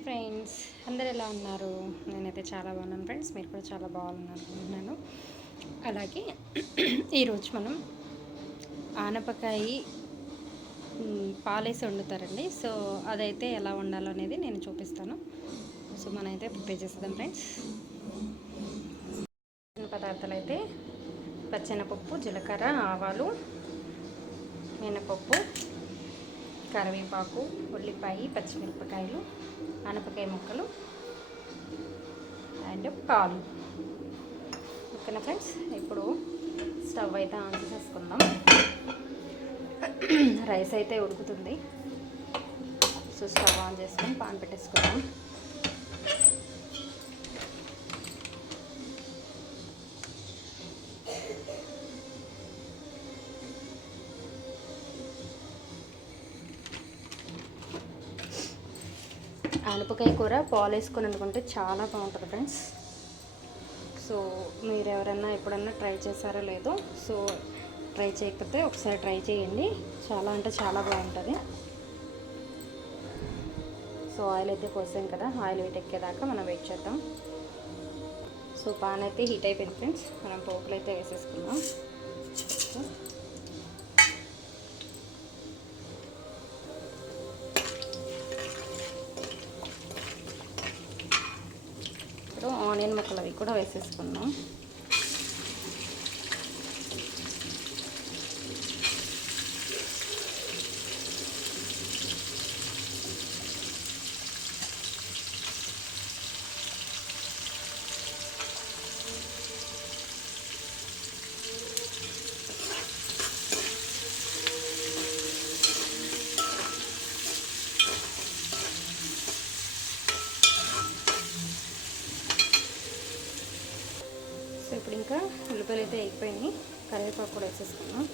Hi friends అందరు ఎలా ఉన్నారు? నేనైతే చాలా బాగున్నాను ఫ్రెండ్స్ మీరు కూడా చాలా బాగున్నాను అనుకుంటున్నాను. అలాగే ఈరోజు మనం ఆనపకాయ పాలేసి వండుతారండి. సో అదైతే ఎలా వండాలో అనేది నేను చూపిస్తాను. సో మనమైతే ప్రిపేర్ చేసేద్దాం ఫ్రెండ్స్ పదార్థాలు అయితే పచ్చెనపప్పు జీలకర్ర ఆవాలు మినపప్పు కరివేపాకు ఉల్లిపాయ పచ్చిమిరపకాయలు ఆనపకాయ ముక్కలు అండ్ పాలు. ఓకేనా ఫ్రెండ్స్? ఇప్పుడు స్టవ్ అయితే ఆన్ చేసుకుందాం రైస్ అయితే ఉడుకుతుంది. సో స్టవ్ ఆన్ చేసుకొని పాన్ పెట్టేసుకుందాం. ఆనపకాయ కూర పాలు వేసుకొని అనుకుంటే చాలా బాగుంటుంది ఫ్రెండ్స్ సో మీరు ఎవరైనా ఎప్పుడన్నా ట్రై చేశారో లేదో సో ట్రై చేయకపోతే ఒకసారి ట్రై చేయండి. చాలా అంటే చాలా బాగుంటుంది. సో ఆయిల్ అయితే పోసాం కదా ఆయిల్ వెయిట్ ఎక్కేదాకా మనం వెయిట్ చేద్దాం. సో పాన్ అయితే హీట్ అయిపోయింది ఫ్రెండ్స్ మనం పోపులు అయితే వేసేసుకుందాం. కూడా వేసేసుకుందాం సో ఇప్పుడు ఇంకా ఉల్లిపాయలు అయితే అయిపోయినాయి. కరివేపాకు కూడా వేసేసుకున్నాం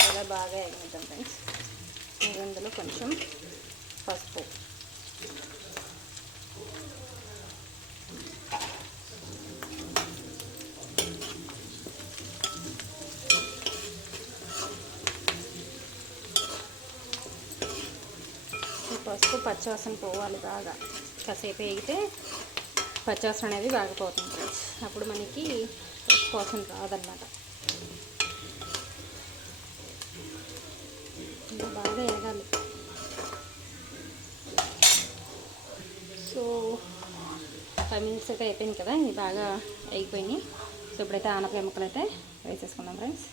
చాలా బాగా ఎగ్గుతాం ఫ్రెండ్స్ ఇందులో కొంచెం పసుపు. పసుపు పచ్చివాసన పోవాలి బాగా. కాసేపు వేగితే పచ్చివాసన అనేది బాగా పోతుంది ఫ్రెండ్స్ అప్పుడు మనకి పసుపు వాసన రాదన్నమాట. ఇంకా బాగా ఎరగాలి సో ఫైవ్ మినిట్స్ అయితే అయిపోయింది కదా ఇది బాగా అయిపోయినాయి. సో ఇప్పుడైతే ఆనపకాయ ముక్కలు అయితే వేసేసుకుందాం ఫ్రెండ్స్.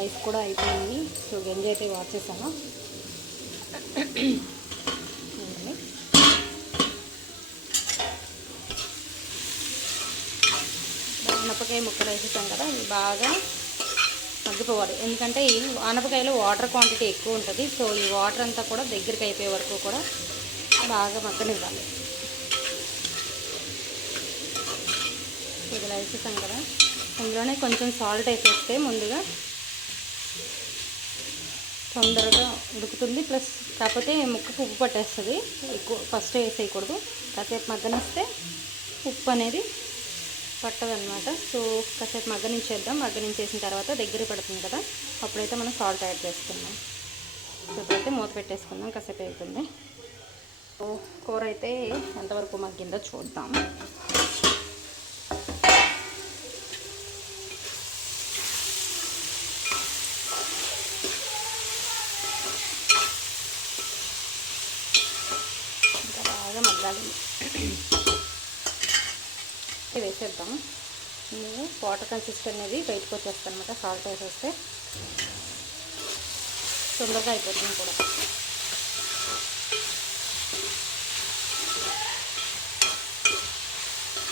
రైస్ కూడా అయిపోయింది. సో గంజి అయితే వాచేసాను. వానపకాయ ముక్కలు వేసేసాం కదా ఇవి బాగా మగ్గిపోవాలి. ఎందుకంటే ఈ ఆనపకాయలో వాటర్ క్వాంటిటీ ఎక్కువ ఉంటుంది. సో ఈ వాటర్ అంతా కూడా దగ్గరికి అయిపోయే వరకు కూడా బాగా మగ్గనివ్వాలి. ఇది వేసేసాం కదా. ఇందులోనే కొంచెం సాల్ట్ వేసేస్తే ముందుగా తొందరగా ఉడుకుతుంది. ప్లస్ కాకపోతే ముక్కకు ఉప్పు పట్టేస్తుంది. ఎక్కువ ఫస్ట్ వేసేయకూడదు కాసేపు మగ్గనిస్తే ఉప్పు అనేది పట్టదనమాట సో కాసేపు మగ్గనించేద్దాం. మగ్గనించేసిన తర్వాత దగ్గర పడుతుంది కదా. అప్పుడైతే మనం సాల్ట్ యాడ్ చేసుకుందాం. సో ఇప్పుడైతే మూత పెట్టేసుకుందాం. కాసేపు అవుతుంది సో కూర అయితే ఎంతవరకు మగ్గిందో చూద్దాం ఇంకా బాగా మగ్గాలి ఇది వేసేద్దాం వాటర్ కన్సిస్టెంట్ అనేది బయటకు వచ్చేస్తాను అనమాట సాల్ట్ వేసేస్తే తొందరగా అయిపోతుంది కూడా.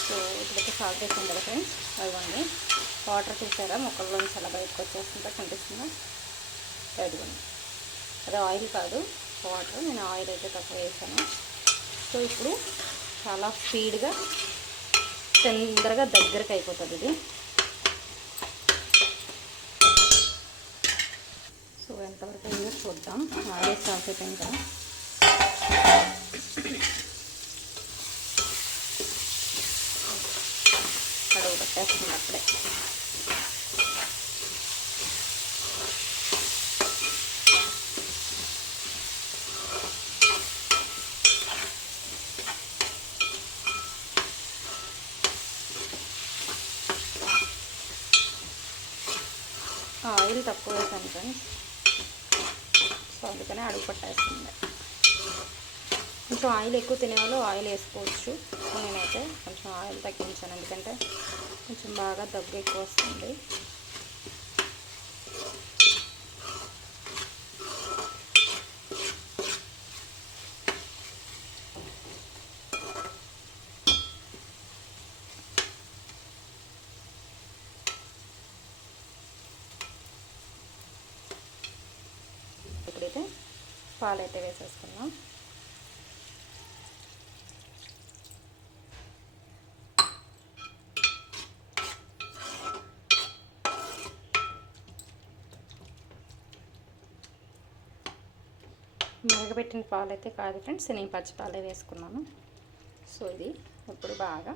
సో ఇప్పుడైతే సాల్ట్ వేసాం కదా ఫ్రెండ్స్. అదిగోండి. వాటర్ చూసారా? మొక్కల్లోంచి అలా బయటకు వచ్చేస్తుంటే కనిపిస్తుందా? అదిగోండి. అదే ఆయిల్ కాదు వాటర్. నేను ఆయిల్ అయితే తక్కువ వేసాను. సో ఇప్పుడు చాలా స్పీడ్గా తొందరగా దగ్గరకు అయిపోతుంది ఇది. సో ఎంతవరకు అయిందో చూద్దాం. ఆడే స్టార్ట్ అయిపోయింది కదా కడుగు పెట్టేస్తుంది అప్పుడే ఆయిల్ తక్కువ వేసాను ఫ్రెండ్స్. సో అందుకనే అడుగు పట్టేస్తుంది. కొంచెం ఆయిల్ ఎక్కువ తినేవాళ్ళు ఆయిల్ వేసుకోవచ్చు. నేనైతే కొంచెం ఆయిల్ తగ్గించాను. ఎందుకంటే కొంచెం బాగా దగ్గు ఎక్కువ వస్తుంది ఇప్పుడైతే పాలు అయితే వేసేసుకుందాం. మరగబెట్టిన పాలు అయితే కాదు ఫ్రెండ్స్ నేను పచ్చి పాలే వేసుకున్నాను. సో ఇది ఇప్పుడు బాగా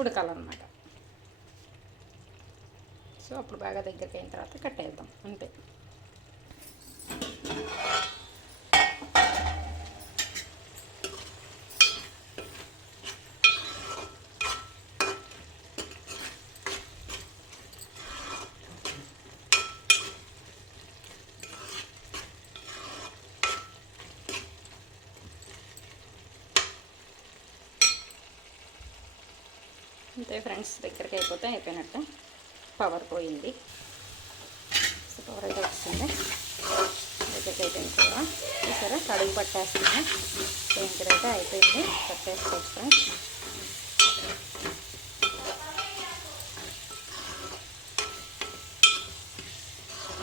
ఉడకాలన్నమాట. సో అప్పుడు బాగా దగ్గరికి అయిన తర్వాత కట్టేద్దాం అంతే. అంతే ఫ్రెండ్స్ దగ్గరికి అయిపోతే అయిపోయినట్టు. పవర్ పోయింది. సో పవర్ అయితే వచ్చింది దగ్గరికి అయిపోయింది కూడా. చూసారా? కడుగు పట్టేస్తుంది. సో అయితే అయిపోయింది. పట్టేసుకోవచ్చు ఫ్రెండ్స్.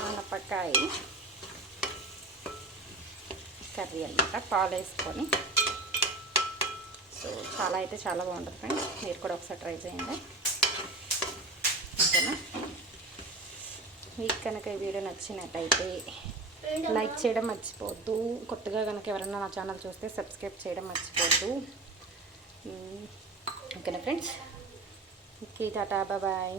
ఆనపకాయ కర్రీ అనమాట పాలు వేసుకొని సో చాలా అయితే చాలా బాగుంటుంది ఫ్రెండ్స్ మీరు కూడా ఒకసారి ట్రై చేయండి. ఓకేనా? మీకు కనుక ఈ వీడియో నచ్చినట్టయితే లైక్ చేయడం మర్చిపోవద్దు. కొత్తగా కనుక ఎవరైనా నా ఛానల్ చూస్తే సబ్స్క్రైబ్ చేయడం మర్చిపోవద్దు. ఓకేనా ఫ్రెండ్స్ ఓకే టాటా బాయ్.